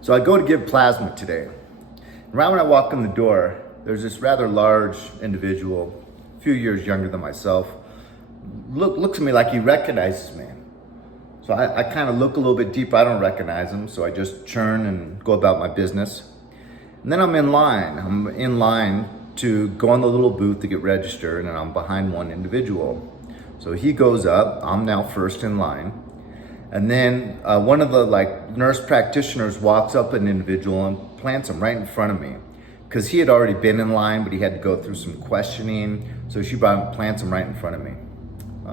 So I go to give plasma today. Right when I walk in the door, there's this rather large individual, a few years younger than myself, looks at me like he recognizes me. So I kind of look a little bit deeper. I don't recognize him, so I just churn and go about my business. And then I'm in line. I'm in line to go in the little booth to get registered, and I'm behind one individual. So he goes up. I'm now first in line. And then one of the nurse practitioners walks up an individual and plants him right in front of me, because he had already been in line, but he had to go through some questioning. So she plants him right in front of me.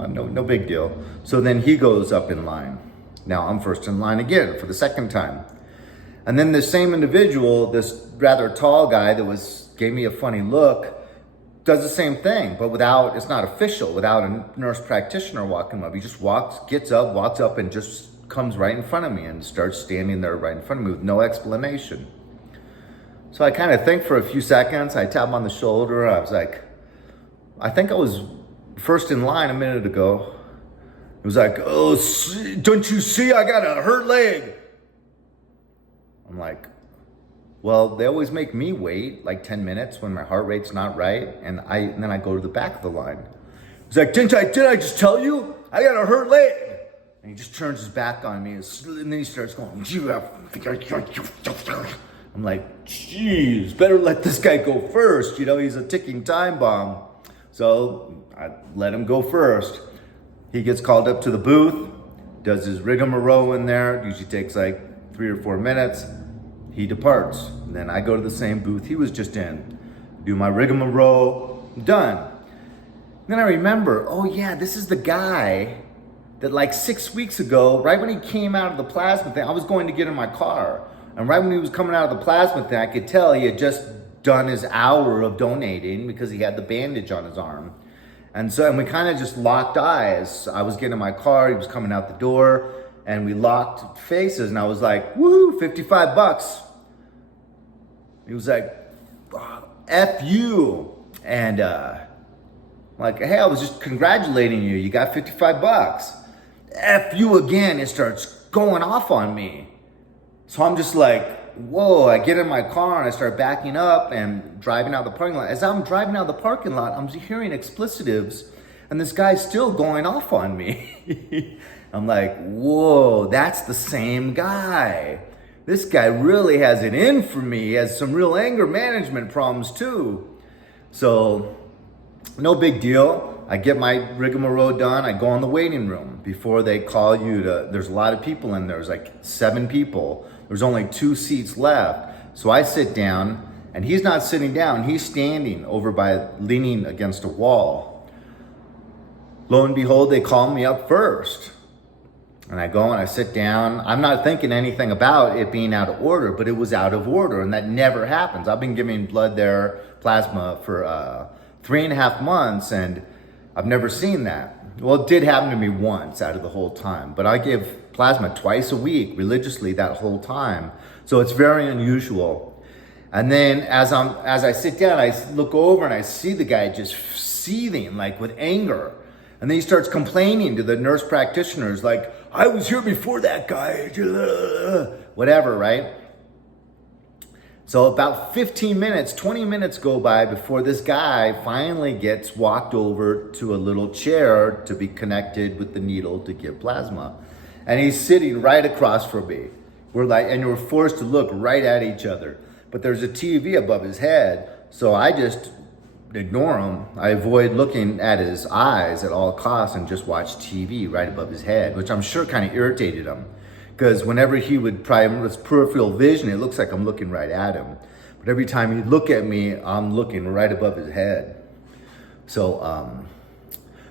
No big deal. So then he goes up in line. Now I'm first in line again for the second time. And then this same individual, this rather tall guy that gave me a funny look, does the same thing, but it's not official, without a nurse practitioner walking up. He just walks up and just comes right in front of me and starts standing there right in front of me with no explanation. So I kind of think for a few seconds. I tap him on the shoulder. I was like, I think I was first in line a minute ago. It was like, oh, don't you see I got a hurt leg? I'm like, well, they always make me wait like 10 minutes when my heart rate's not right. And then I go to the back of the line. He's like, did I just tell you? I got a hurt leg. And he just turns his back on me. And then he starts going, I'm like, geez, better let this guy go first. He's a ticking time bomb. So I let him go first. He gets called up to the booth, does his rigmarole in there. Usually takes like 3 or 4 minutes. He departs. Then I go to the same booth he was just in, do my rigmarole, done. Then I remember, oh yeah, this is the guy that like 6 weeks ago, right when he came out of the plasma thing, I was going to get in my car. And right when he was coming out of the plasma thing, I could tell he had just done his hour of donating because he had the bandage on his arm. And we kind of just locked eyes. I was getting in my car, he was coming out the door, and we locked faces, and I was like, woo, $55. He was like, F you. And like, hey, I was just congratulating you. You got $55. F you again. It starts going off on me. So I'm just like, whoa. I get in my car and I start backing up and driving out the parking lot. As I'm driving out the parking lot, I'm hearing explicitives, and this guy's still going off on me. I'm like, whoa, that's the same guy. This guy really has it in for me. He has some real anger management problems too. So no big deal. I get my rigmarole done. I go in the waiting room before they call you there's a lot of people in there. There's like 7 people. There's only 2 seats left. So I sit down, and he's not sitting down. He's standing over leaning against a wall. Lo and behold, they call me up first. And I go and I sit down. I'm not thinking anything about it being out of order, but it was out of order, and that never happens. I've been giving plasma for 3.5 months, and I've never seen that. Well, it did happen to me once out of the whole time, but I give plasma twice a week religiously that whole time. So it's very unusual. And then as I sit down, I look over and I see the guy just seething like with anger. And then he starts complaining to the nurse practitioners, like, I was here before that guy, whatever, right? So about 15 minutes, 20 minutes go by before this guy finally gets walked over to a little chair to be connected with the needle to give plasma. And he's sitting right across from me. We're forced to look right at each other. But there's a TV above his head, so I just ignore him. I avoid looking at his eyes at all costs and just watch TV right above his head, which I'm sure kind of irritated him. Because whenever he would with peripheral vision, it looks like I'm looking right at him. But every time he'd look at me, I'm looking right above his head. So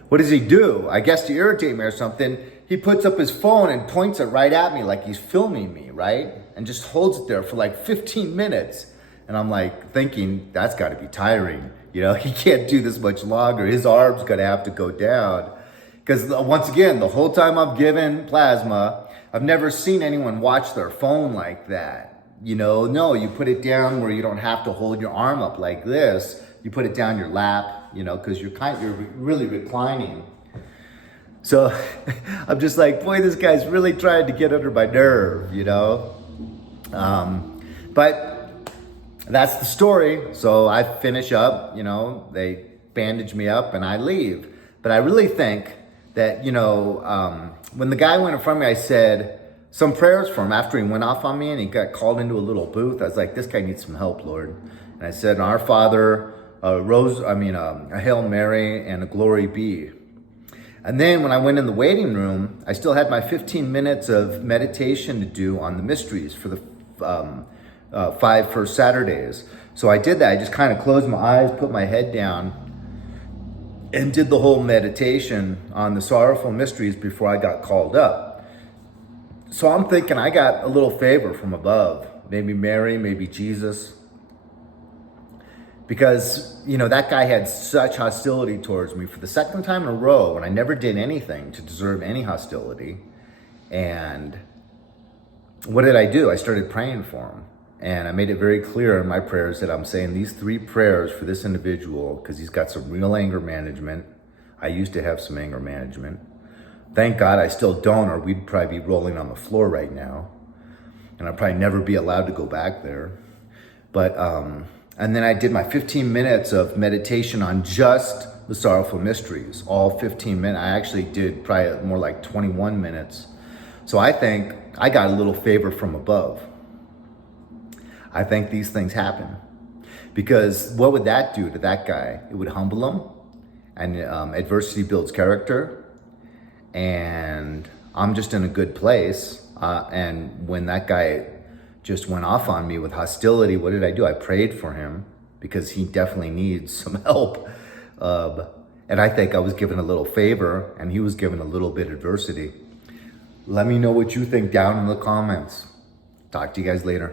what does he do? I guess to irritate me or something, he puts up his phone and points it right at me like he's filming me, right? And just holds it there for like 15 minutes. And I'm like thinking, that's got to be tiring. He can't do this much longer. His arm's going to have to go down. Because once again, the whole time I've given plasma, I've never seen anyone watch their phone like that. No, you put it down where you don't have to hold your arm up like this. You put it down your lap, because you're really reclining. So I'm just like, boy, this guy's really trying to get under my nerve, But that's the story. So I finish up, they bandage me up and I leave. But I really think that, when the guy went in front of me, I said some prayers for him after he went off on me and he got called into a little booth. I was like, this guy needs some help, Lord. And I said, Our Father, a Hail Mary and a Glory Be. And then when I went in the waiting room, I still had my 15 minutes of meditation to do on the mysteries for the 5 first Saturdays. So I did that. I just kind of closed my eyes, put my head down, and did the whole meditation on the sorrowful mysteries before I got called up. So I'm thinking I got a little favor from above, maybe Mary, maybe Jesus. Because, that guy had such hostility towards me for the second time in a row, and I never did anything to deserve any hostility. And what did I do? I started praying for him. And I made it very clear in my prayers that I'm saying these 3 prayers for this individual because he's got some real anger management. I used to have some anger management. Thank God I still don't, or we'd probably be rolling on the floor right now. And I'd probably never be allowed to go back there. But, and then I did my 15 minutes of meditation on just the sorrowful mysteries, all 15 minutes. I actually did probably more like 21 minutes. So I think I got a little favor from above. I think these things happen. Because what would that do to that guy? It would humble him, and adversity builds character. And I'm just in a good place. And when that guy just went off on me with hostility, what did I do? I prayed for him because he definitely needs some help. And I think I was given a little favor and he was given a little bit of adversity. Let me know what you think down in the comments. Talk to you guys later.